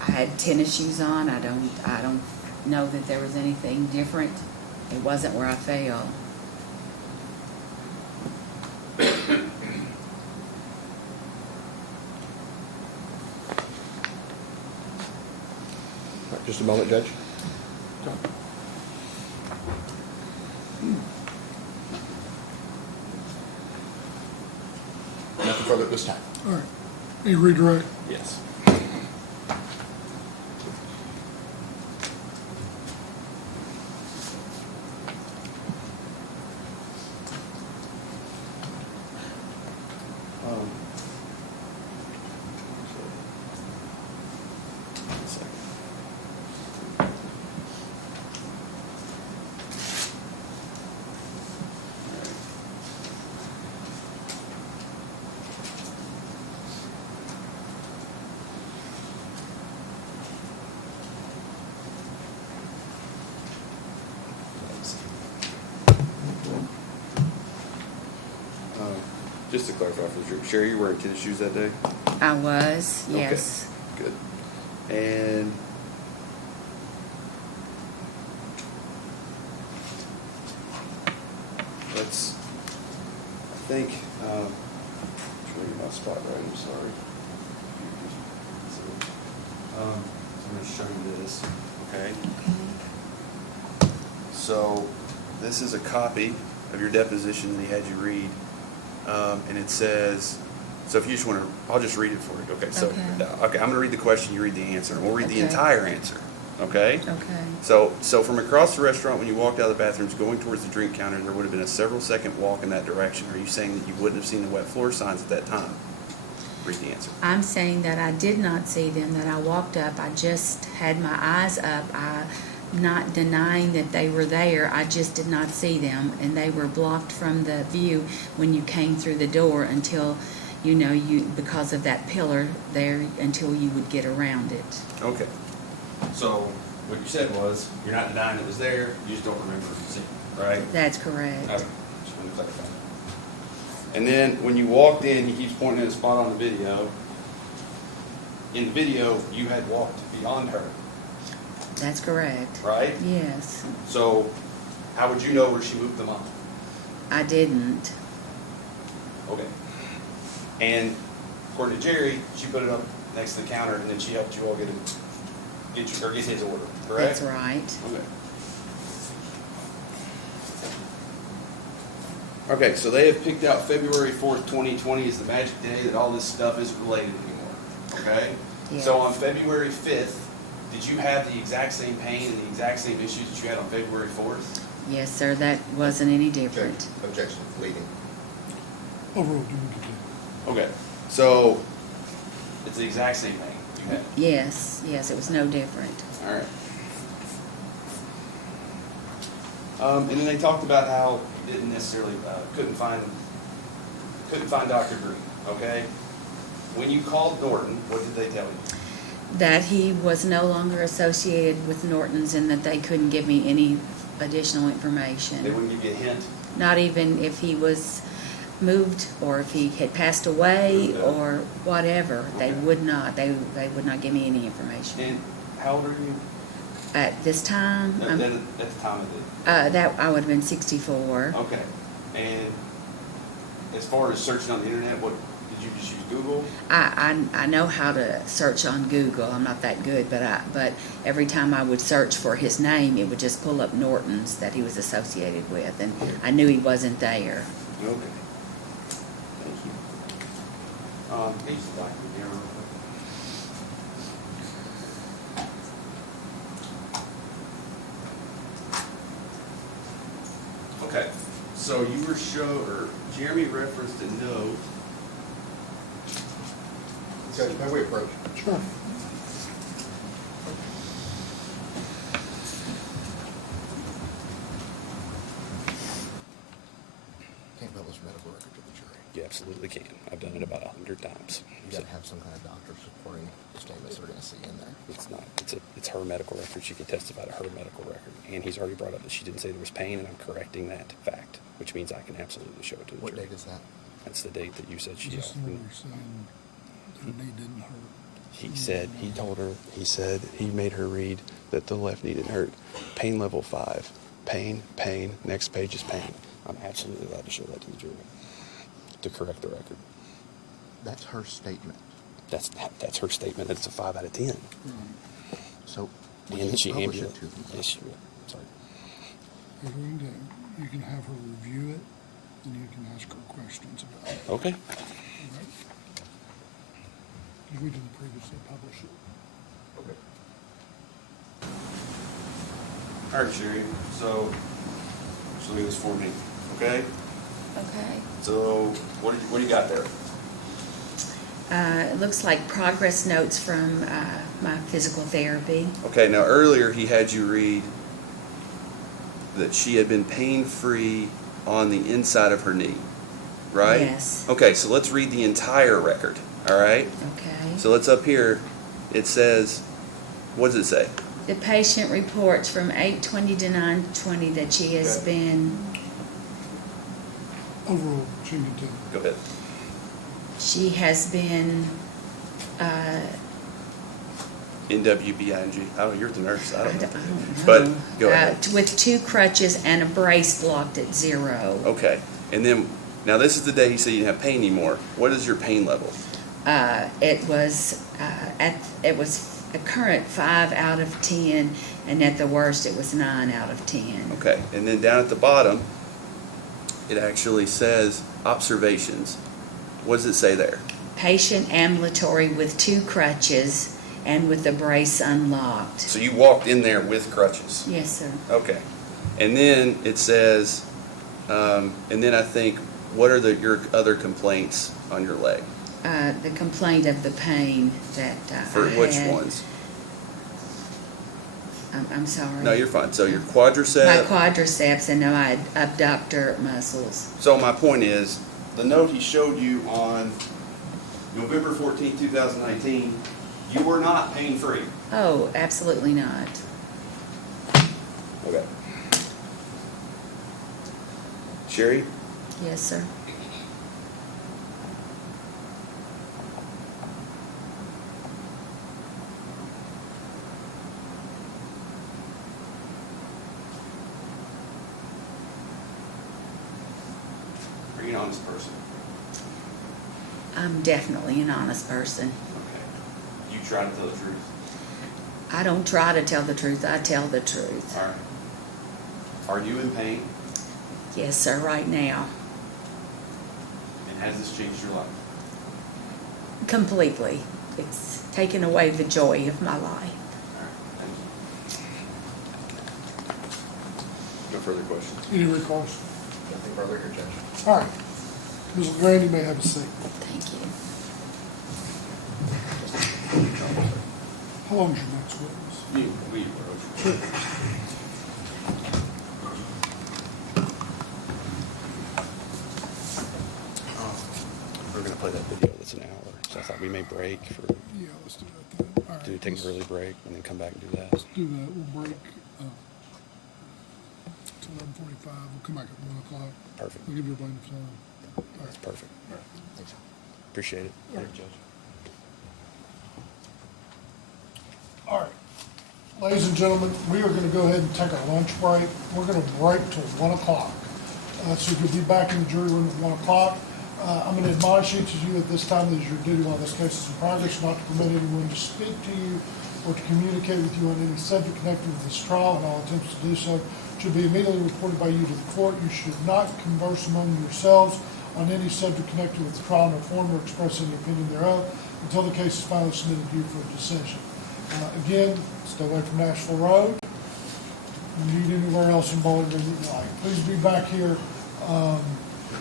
I had tennis shoes on. I don't know that there was anything different. It wasn't where I fell. All right, just a moment, Judge. Nothing further at this time. All right. Any redirect? Yes. One second. just to clarify for the jury, Sherry, you were wearing tennis shoes that day? I was, Okay. yes. Good. And let's, I think, trying to get my spot right, I'm sorry. So I'm going to show you this, okay? So this is a copy of your deposition that he had you read, and it says, so if you just want to, I'll just read it for you. Okay, so, Okay. okay, I'm going to read the question, you read the answer, and we'll read the Okay. entire answer, okay? Okay. So from across the restaurant, when you walked out of the bathrooms going towards the drink counter, there would have been a several second walk in that direction. Are you saying that you wouldn't have seen the wet floor signs at that time? Read the answer. I'm saying that I did not see them, that I walked up, I just had my eyes up. I'm not denying that they were there, I just did not see them, and they were blocked from the view when you came through the door until, because of that pillar there, until you would get around it. Okay. So what you said was, you're not denying it was there, you just don't remember seeing it, right? That's correct. Okay, just wanted to clarify. And then when you walked in, he keeps pointing at a spot on the video. In the video, you had walked beyond her, That's correct. right? Yes, So how would you know where she moved them up? I didn't. Okay. And according to Jerry, she put it up next to the counter, and then she helped you all get his order, correct? That's right. Okay. Okay, so they have picked out February 4th, 2020 as the magic day that all this stuff isn't related anymore, okay? Yes. So on February 5th, did you have the exact same pain and the exact same issues that you had on February 4th? Yes, sir, that wasn't any different. Objection, leading. Overall, do we get Okay, so it's the exact same pain you had. Yes, it was no different. All right. And then they talked about how you didn't necessarily, couldn't find Dr. Green, okay? When you called Norton, what did they tell you? That he was no longer associated with Norton's and that they couldn't give me any additional They information. wouldn't give you a hint? Not even if he was moved or if he had passed away or whatever. They Okay. would not. They would not give me any information. And how old are you? At this time, At the time of it? that I would have been 64. Okay. And as far as searching on the internet, what, did you just use Google? I know how to search on Google. I'm not that good, but every time I would search for his name, it would just pull up Norton's that he was associated with, and I knew he wasn't there. Okay. Thank you. Here's the document here real quick. Okay, so you were or Jeremy referenced a note. Judge, may we approach? Sure. Can't publish medical record to the jury. You absolutely can. I've done it about 100 times. You gotta have some kind of doctor supporting the statements they're gonna see in there. It's not. It's her medical record. She can testify to her medical record. And he's already brought up that she didn't say there was pain, and I'm correcting that fact, which means I can absolutely show it to the What jury. date is that? That's the date that you said she Just had. remember saying her knee didn't hurt. He said, he told her, he made her read that the left knee didn't hurt. Pain level 5. Pain, next page is pain. I'm absolutely allowed to show that to the jury to correct the record. That's her statement. That's her statement that it's a 5 out of 10. So, we And can she publish ambulate. it to them. Yes, she will. Sorry. Here's what you can do. You can have her review it, and you can ask her questions about it. Okay. All right? 'Cause we didn't previously publish it. Okay. All right, Sherry, so look at this for me, okay? Okay. So what do you got there? It looks like progress notes from my physical therapy. Okay, now earlier he had you read that she had been pain-free on the inside of her knee, right? Yes. Okay, so let's read the entire record, all right? Okay. So let's up here, it says, what does it say? The patient reports from 8/20 to 9/20 that she has Okay. been, Overall, she can tell. Go ahead. She has been, NWBING. Oh, you're the nurse. I I don't don't know. know. But go ahead. With 2 crutches and a brace blocked at 0. Okay. And then, now this is the day you said you didn't have pain anymore. What is your pain level? It was a current 5 out of 10, and at the worst, it was 9 out of 10. Okay. And then down at the bottom, it actually says observations. What does it say there? Patient ambulatory with 2 crutches and with the brace unlocked. So you walked in there with crutches. Yes, sir. Okay. And then it says, and then I think, what are your other complaints on your leg? The complaint of the pain that For I which had. ones? I'm sorry. No, you're fine. So your My quadricep. quadriceps and my abductor muscles. So my point is, the note he showed you on November 14, 2019, you were not pain-free. Oh, absolutely not. Okay. Sherry? Yes, sir. Are you an honest person? I'm definitely an honest person. Okay. You try to tell the truth. I don't try to tell the truth, I tell the truth. All right. Are you in pain? Yes, sir, right now. And has this changed your life? Completely. It's taken away the joy of my life. All right. Thank you. No further questions. Any recourse? Nothing further here, Judge. All right. Ms. Legrand, you may have a seat. Thank you. How long is your next witness? We approach. Sure. We're gonna play that video that's an hour, so I thought we may break for, Yeah, let's do that then. All right. take let's- an early break and then come back and do that. Let's do that. We'll break till 11:45. We'll come back at 1 o'clock. Perfect. We'll give you a line of time. All That's right. perfect. Thanks. Appreciate it. Yeah. Thank you, Judge. All right. Ladies and gentlemen, we are going to go ahead and take our lunch break. We're going to break till 1 o'clock. So you'll be back in the jury room at 1 o'clock. I'm going to admonish each of you at this time that is your duty while this case is in progress, not to permit anyone to speak to you or to communicate with you on any subject connected with this trial, and all attempts to do so should be immediately reported by you to the court. You should not converse among yourselves on any subject connected with the trial, nor form or express any opinion thereof until the case is finally submitted to you for a decision. Again, stay away from Nashville Road. If you need anywhere else in Bowling Green that you like, please be back here.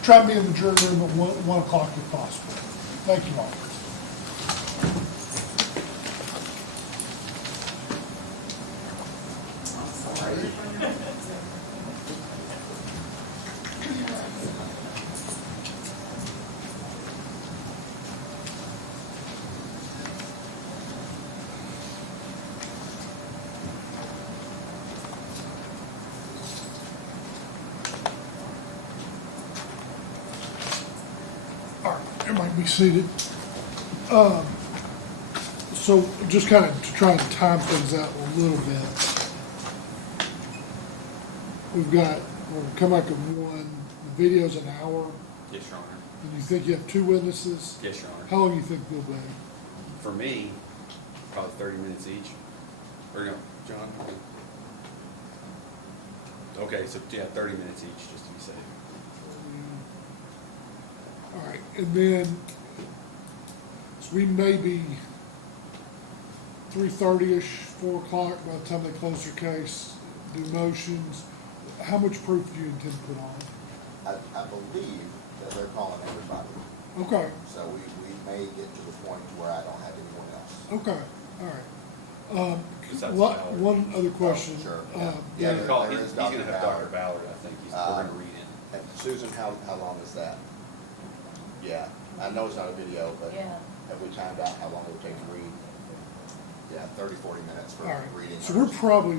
Try to be in the jury room at 1 o'clock if possible. Thank you all. All right, everybody be seated. So just kind of to try to time things out a little bit. We'll come back at 1, the video's an hour, Yes, Your Honor. and you think you have 2 witnesses? Yes, Your Honor. How long do you think they'll be? For me, probably 30 minutes each. Or no, John? Okay, so yeah, 30 minutes each, just to be safe. All right, and then, so we may be 3:30-ish, 4 o'clock by the time they close their case, do motions. How much proof do you intend to put on? I believe that they're calling everybody, Okay, so we may get to the point where I don't have anyone else. okay, all right. Because that's One Ballard. one other question. Sure. Uh, Yeah, He's gonna there is have Dr. Dr. Ballard. Ballard, I think. We're gonna read it. And Susan, how long is that? Yeah, I know it's not a video, but have we timed out how long it would take to read? Yeah, 30, 40 minutes for All right, reading. so we're probably,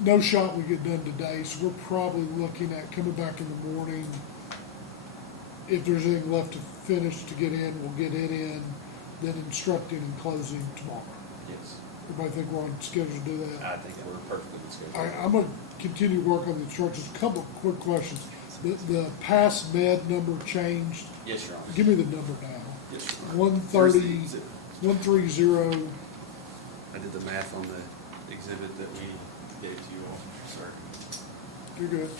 no shot we get done today, so we're probably looking at coming back in the morning, if there's anything left to finish to get in, we'll get it in, then instructing and closing tomorrow. Yes. Everybody think we're on schedule to do that? I think we're perfectly good All schedule. right, I'm gonna continue to work on the instructions. A couple of quick questions. The pass med number changed. Yes, Your Honor. Give me the number now. Yes, Your Honor. Where's the exhibit? 130. I did the math on the exhibit that we gave to you all, sir. You're good.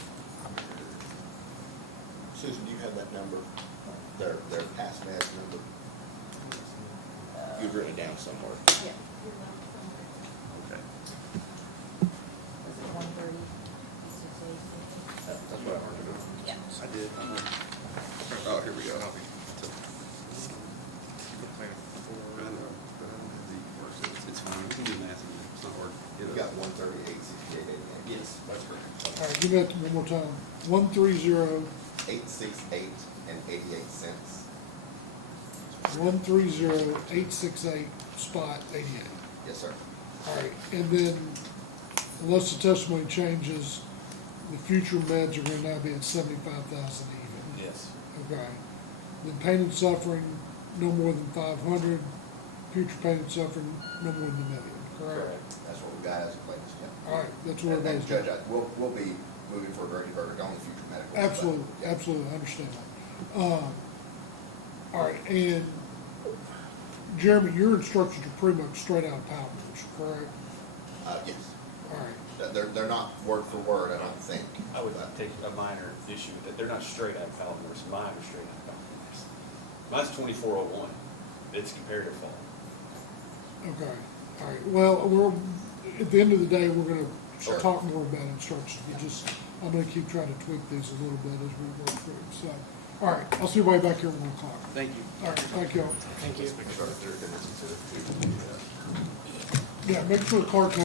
Susan, do you have that number? Their pass match number? You've written it down somewhere. Yeah. Okay. Was it 130? That's what I heard. Yeah. I did. Oh, here we go. It's fine. We can do math. It's not hard. You've got 138, 68, 88. Yes, that's correct. All right, give me that one more time. 130. 868 and 88 cents. 130-868 spot 88. Yes, sir. All right, and then unless the testimony changes, the future meds are gonna now be at 75,000 even. Yes. Okay. Then pain and suffering, no more than 500. Future pain and suffering, no more than $1 million, correct? That's what we got as a place, yeah. All right, that's what And everybody's Judge, doing. we'll be moving for a dirty verdict on the future medical. Absolutely, but, yeah. absolutely, I understand that. All right, and Jeremy, your instructions are pretty much straight out of Palmer's, correct? Yes. All right, They're not word for word, I don't think. I would but- take a minor issue with that. They're not straight out of Palomar's. Mine are straight out of Palomar's. Mine's 2401. It's comparative fault. okay, all right, well, at the end of the day, we're gonna Sure. talk more about instructions, I'm gonna keep trying to tweak these a little bit as we work through, so. All right, I'll see everybody back here at 1 o'clock. Thank you. All right, thank you all. Thank you. Make sure that they're going to consider. Yeah, make sure the clerk